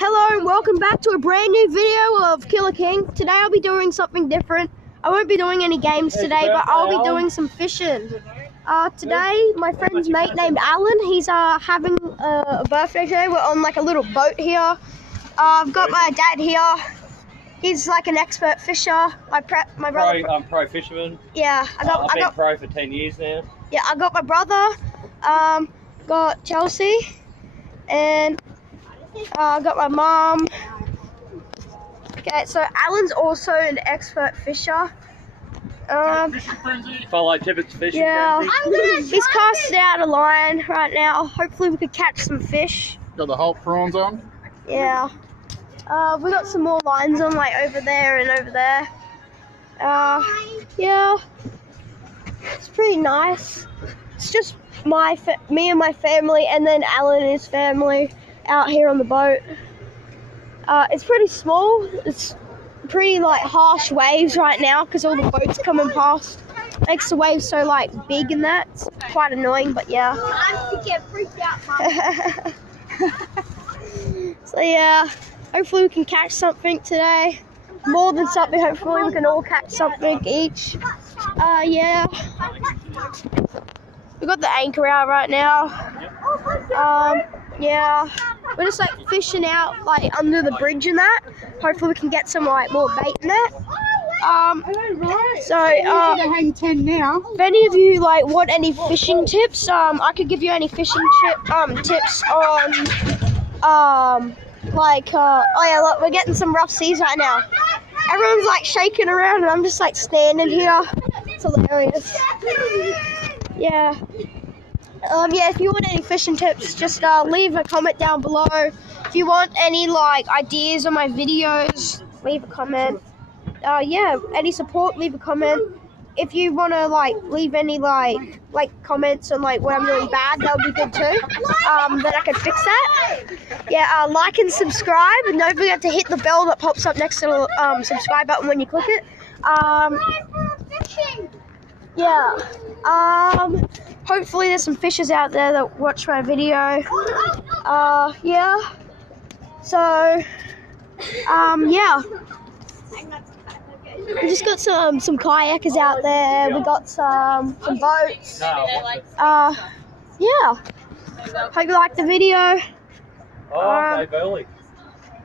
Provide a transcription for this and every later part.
Hello and welcome back to a brand new video of Killer King. Today I'll be doing something different. I won't be doing any games today, but I'll be doing some fishing. Today my friend's mate named Alan, he's having a birthday today. We're on like a little boat here. I've got my dad here. He's like an expert fisher. My brother. I'm pro fisherman. Yeah, I've been pro for 10 years now. Yeah, I got my brother. Got Chelsea, and I got my mom. Okay, so Alan's also an expert fisher. Follow Tippett's fishing Yeah, frenzy. he's casting out a line right now. Hopefully we could catch some fish. Got the Hulk prawns on? Yeah. We got some more lines on like over there and over there. Yeah. It's pretty nice. It's just me and my family, and then Alan and his family out here on the boat. It's pretty small. It's pretty like harsh waves right now because all the boats coming past. Makes the waves so like big and that. It's quite annoying, but yeah. I get freaked out. So yeah, hopefully we can catch something today. More than something, hopefully we can all catch something each. Yeah. We got the anchor out right now. Yeah. We're just like fishing out like under the bridge and that. Hopefully we can get some like more bait in that. Hang 10 now. If any of you like want any fishing tips, I could give you any fishing tips on oh yeah, look, we're getting some rough seas right now. Everyone's like shaking around and I'm just like standing here. It's hilarious. Yeah. Yeah, if you want any fishing tips, just leave a comment down below. If you want any like ideas on my videos, leave a comment. Yeah, any support, leave a comment. If you want to like leave any like comments on like what I'm doing bad, that would be good too. Then I can fix that. Yeah, like and subscribe, and don't forget to hit the bell that pops up next to the subscribe button when you click it. Yeah. Hopefully there's some fishers out there that watch my video. Yeah. So, yeah. We just got some kayakers out there. We got some boats. Yeah. Hope you liked the video. Oh, Burley.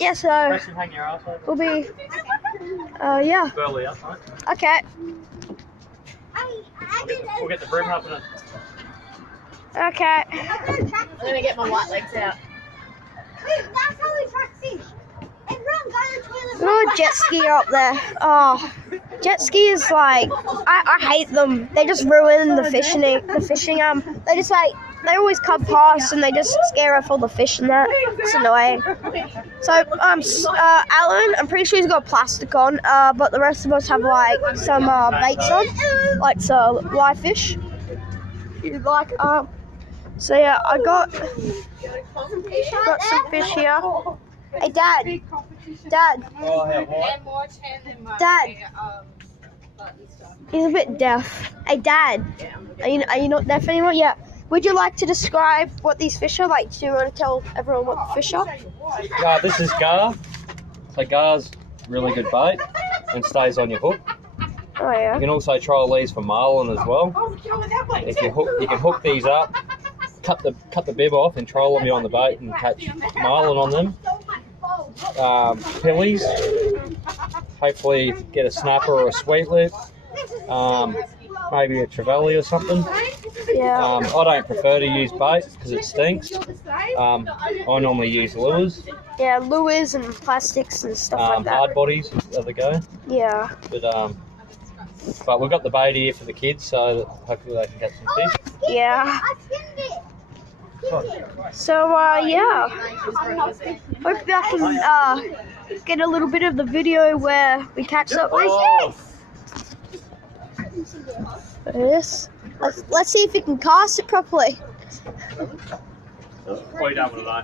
Yeah, so Hang your ass over. we'll be. Yeah. Burley up, mate. Okay. We'll get the broom up in it. Okay. I'm gonna get my white legs out. That's how we track fish. Everyone go to the toilet. We've got a jet ski up there. Oh, jet ski is like, I hate them. They just ruin the fishing. They just like, they always come past and they just scare off all the fish and that. It's annoying. So, Alan, I'm pretty sure he's got plastic on, but the rest of us have like some baits on, like some live fish. Like, so yeah, I got some fish here. Hey, Dad. He's a bit deaf. Hey, Dad. Are you not deaf anymore? Yeah. Would you like to describe what these fish are? Like, do you want to tell everyone what the fish are? This is gar. So gar's really good bait and stays on your hook. Oh yeah. You can also trial these for marlin as well. If you can hook these up, cut the bib off and trial them on the bait and catch marlin on them. Pillies, hopefully get a snapper or a sweet lip, maybe a trevally or something. Yeah. I don't prefer to use bait because it stinks. I normally use lures. Yeah, lures and plastics and stuff like that. Hard bodies are the go. Yeah. But we've got the bait here for the kids, so that hopefully they can get some fish. Yeah. So, yeah. Hopefully I can get a little bit of the video where we catch something. This. Let's see if we can cast it properly. What are you doing today?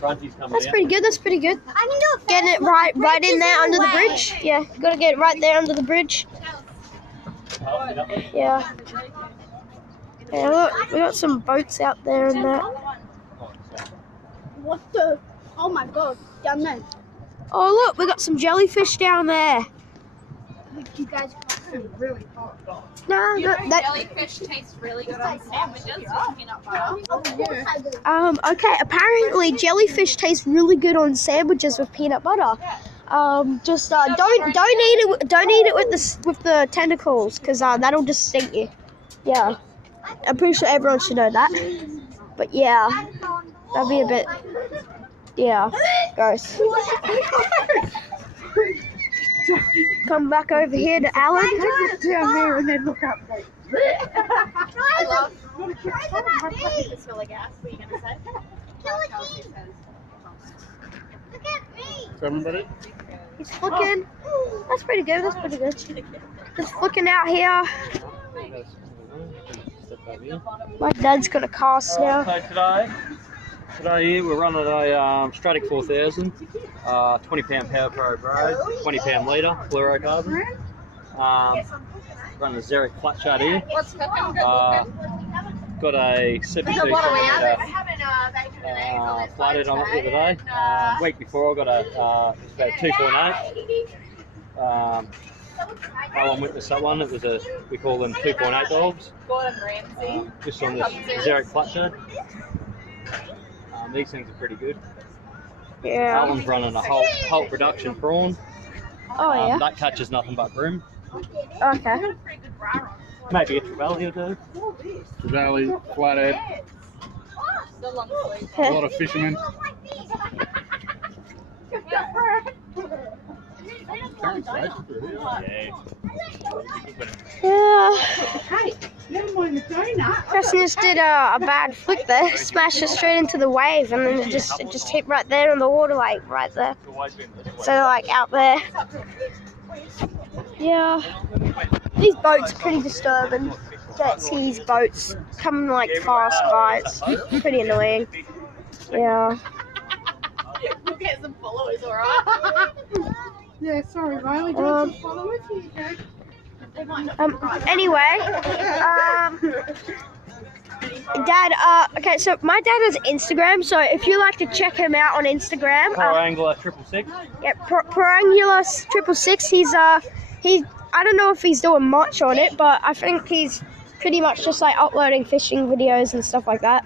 That's pretty good. That's pretty good. Getting it right in there under the bridge. Yeah, gotta get it right there under the bridge. Yeah. Yeah, look, we got some boats out there and that. What the? Oh my god, down there. Oh look, we got some jellyfish down there. You guys are really hot. No, You know, that. jellyfish tastes really good on sandwiches with peanut butter. Okay. Apparently, jellyfish tastes really good on sandwiches with peanut butter. Just don't eat it with the tentacles, because that'll just stink you. Yeah, I'm pretty sure everyone should know that. But yeah, that'd be a bit, yeah, gross. Come back over here to Alan. Look down there and then look up. I love it's really gas. What are you gonna say? Look at me. Everybody? He's flicking. That's pretty good. That's pretty good. Just flicking out here. My dad's got a cast now. So today we're running a Stratic 4000, 20-pound power pro bro, 20-pound leader, fluorocarbon. Running a Xeric flat shot here. What's cooking? Got a 72 flathead on it the other day. Week before I got a about 2.8. Alan witnessed that one. It was we call them 2.8 dogs. Gordon Ramsay. Just on this Xeric flat shot. These things are pretty good. Yeah. Alan's running a whole production prawn. Oh yeah. That catches nothing but bream. Okay. Maybe a trevally or two. Trevally, flathead, The long sleeve. a lot of fishermen. Yeah. Hey, never mind the donut. Preston just did a bad flick there. Smashed it straight into the wave, and then it just hit right there in the water, like right there. So like out there. Yeah. These boats are pretty disturbing. Jet skis, boats coming like fast by. It's pretty annoying. Yeah. We'll get some followers, alright? Yeah, sorry, Riley. Do you want some followers? Here you go. Anyway, Dad, okay, so my dad has Instagram, so if you like to check him out on Instagram, Pro Angler 666. yeah, Pro Angler 666, he's, I don't know if he's doing much on it, but I think he's pretty much just like uploading fishing videos and stuff like that.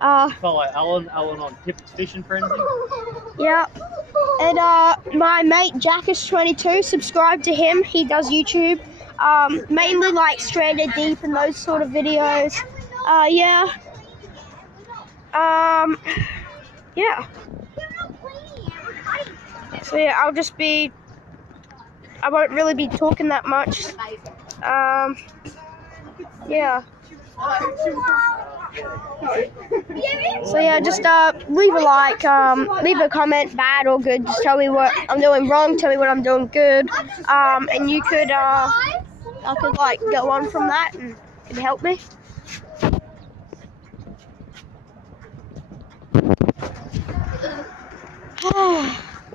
Follow Alan on Tips Fishing Frenzy. Yeah. And my mate Jack is 22. Subscribe to him. He does YouTube. Mainly like stranded deep and those sort of videos. Yeah. Yeah. So yeah, I won't really be talking that much. Yeah. So yeah, just leave a like, leave a comment, bad or good. Just tell me what I'm doing wrong, tell me what I'm doing good, and you could, I could like go on from that and it could help me.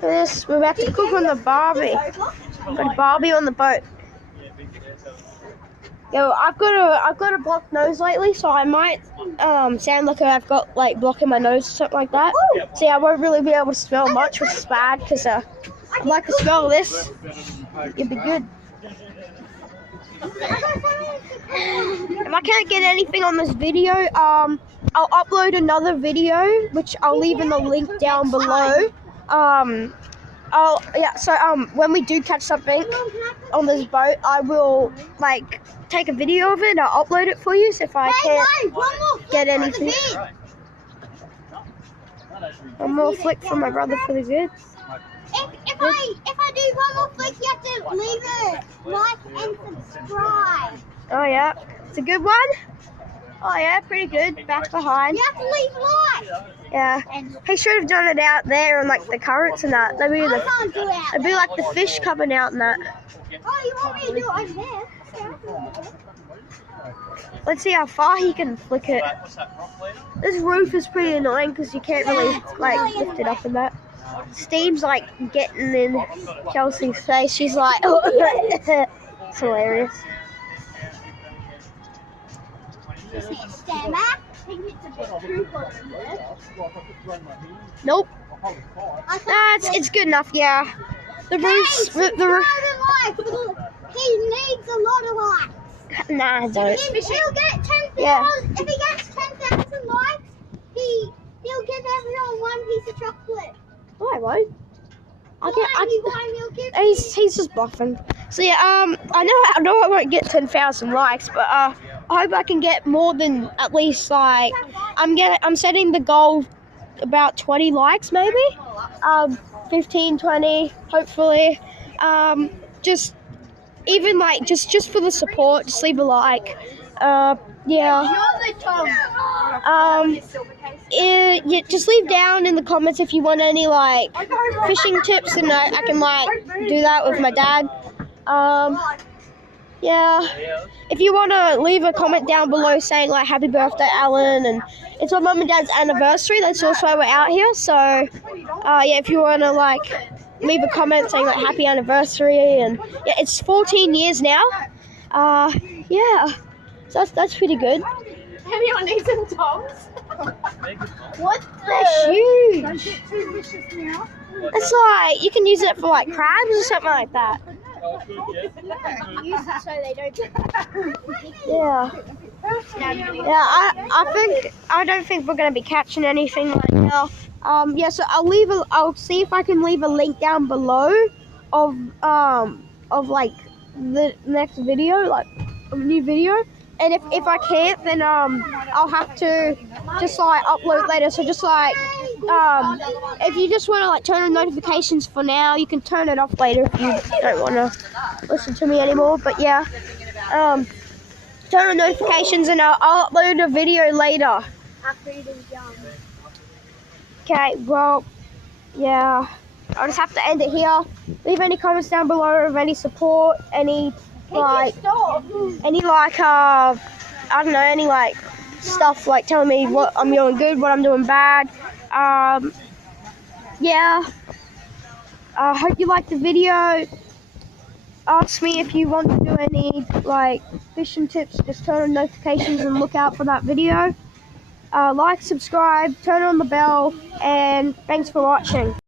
This we're about to cook on the Barbie. Got a Barbie on the boat. Yo, I've got a blocked nose lately, so I might sound like I've got like block in my nose or something like that. See, I won't really be able to smell much, which is bad because I'd like to smell this. It'd be good. If I can't get anything on this video, I'll upload another video, which I'll leave in the link down below. When we do catch something on this boat, I will like take a video of it and I'll upload it for you. So if I can't get anything, one more flick from my brother for the good. If I do one more flick, you have to leave a like and subscribe. Oh yeah, it's a good one. Oh yeah, pretty good. Back behind. You have to leave a like. Yeah. He should have done it out there on like the currents and that. That'd be like the fish coming out and that. Oh, you want me to do it over there? Let's see how far he can flick it. This roof is pretty annoying because you can't really like lift it up and that. Steam's like getting in Chelsea's face. She's like, it's hilarious. Stand back. Nope. It's good enough. Yeah. The roof's the roof. He needs a lot of likes. Nah, I don't. He'll get 10,000. Yeah. If he gets 10,000 likes, he'll give everyone one piece of chocolate. No, I won't. He'll give He's just bluffing. So yeah, I know I won't get 10,000 likes, but I hope I can get more than at least like I'm setting the goal about 20 likes maybe, 15, 20, hopefully. Just even like just for the support, just leave a like. Yeah. Yeah, just leave down in the comments if you want any like fishing tips, and I can like do that with my dad. Yeah. If you want to leave a comment down below saying like happy birthday, Alan, and it's my mum and dad's anniversary. That's also why we're out here. So yeah, if you want to like leave a comment saying like happy anniversary, and yeah, it's 14 years now. Yeah. So that's pretty good. Anyone need some tongs? What? They're huge. Don't get too vicious now. It's like you can use it for like crabs or something like that. Use it so they don't get Yeah. Yeah. I don't think we're gonna be catching anything right now. Yeah. So I'll see if I can leave a link down below of like the next video, like a new video. And if I can't, then I'll have to just like upload later. So just like if you just want to like turn on notifications for now, you can turn it off later if you don't want to listen to me anymore. But yeah, turn on notifications and I'll upload a video later. Okay, well, yeah, I'll just have to end it here. Leave any comments down below of any support, any like I don't know, any like stuff like telling me what I'm doing good, what I'm doing bad. Yeah. Hope you liked the video. Ask me if you want to do any like fishing tips. Just turn on notifications and look out for that video. Like, subscribe, turn on the bell, and thanks for watching.